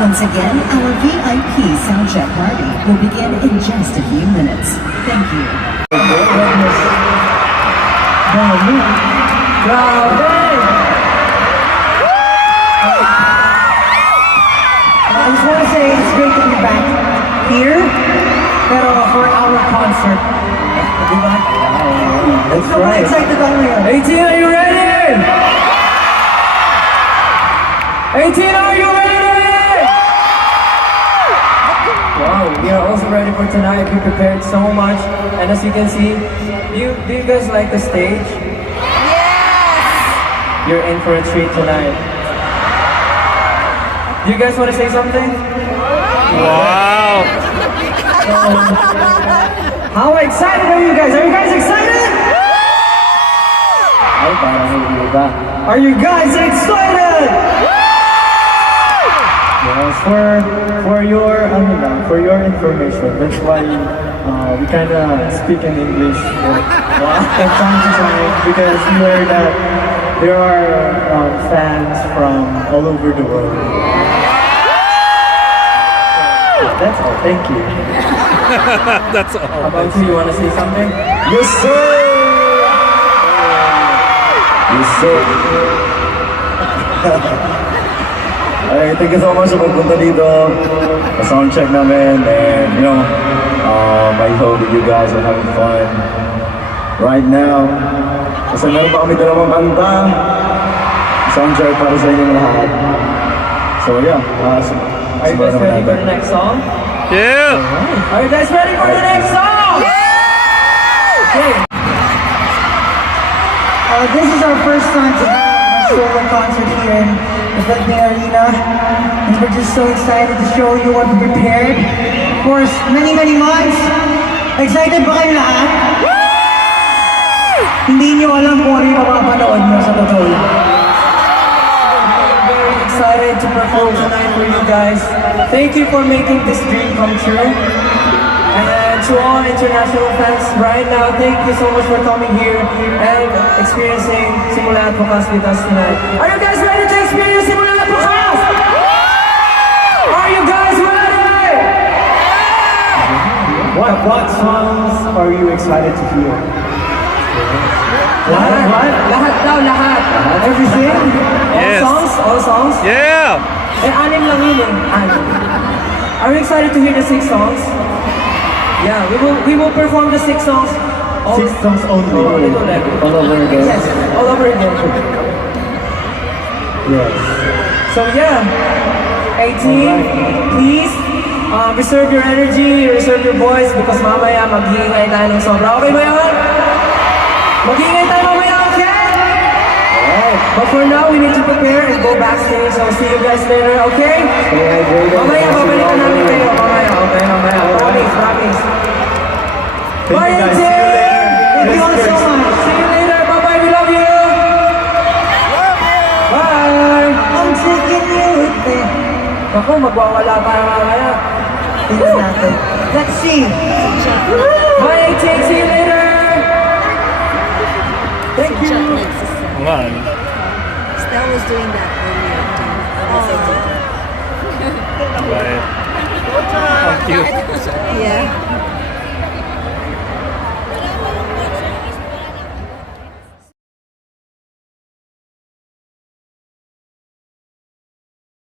Once again, our VIP soundcheck party will begin in just a few minutes. Thank you. I just want to say it's great to be back here, pero for our concert. That's right. Excited ako ngayon. 18, are you ready? 18, are you ready? Wow, we are also ready for tonight. We prepared so much, and as you can see, do you guys like the stage? Yes! You're in for a treat tonight. Do you guys want to say something? Wow! How excited are you guys? Are you guys excited? Are you guys excited? Yes, for your information, that's why we kind of speak in English from time to time, because we heard that there are fans from all over the world. That's all. Thank you. That's all. How about you? You want to say something? Yes, sir. Yes, sir. Alright, thank you so much sa pagpunta dito. Sa soundcheck namin, and I hope that you guys are having fun right now. Kasi meron pa kami dalawang kanta. Soundcheck para sa inyong lahat. So yeah, Are you guys ready for the next song? Yeah! Are you guys ready for the next song? Okay. This is our first time to have a solo concert here in the Fil-Am Arena, and we're just so excited to show you what we prepared. Of course, many months. Excited ba kayo lahat? Hindi nyo alam kung ano yung mapapanood nyo sa totoo lang. Very excited to perform tonight for you guys. Thank you for making this dream come true. And to all international fans right now, thank you so much for coming here and experiencing Simula at Wakas with us tonight. Are you guys ready to experience Simula at Wakas? Are you guys ready? What songs are you excited to hear? Lahat? Lahat daw, lahat. Everything? Yes. All songs? Yeah! Anim lang yun eh. Anim. Are you excited to hear the 6 songs? Yeah, we will perform the 6 songs. 6 songs only. All over again. Yes, all over again. Yes. So yeah, 18, please reserve your energy, reserve your voice, because mamaya mag-iingay tayo ng sobra. Okay ba yun? Mag-iingay tayo mamaya, okay? But for now, we need to prepare and go backstage. So see you guys later, okay? Mamaya, babalikan namin kayo. Mamaya, okay? Mamaya. Promise. Bye, guys. Jay! Thank you all so much. See you later. Bye-bye. We love you. Bye! I'm taking you with me. Ako, magwawala pa mamaya. Tingnan natin. Let's see. Bye, 18. See you later. Thank you. Man. Stella was doing that earlier. Bye. How cute. Yeah.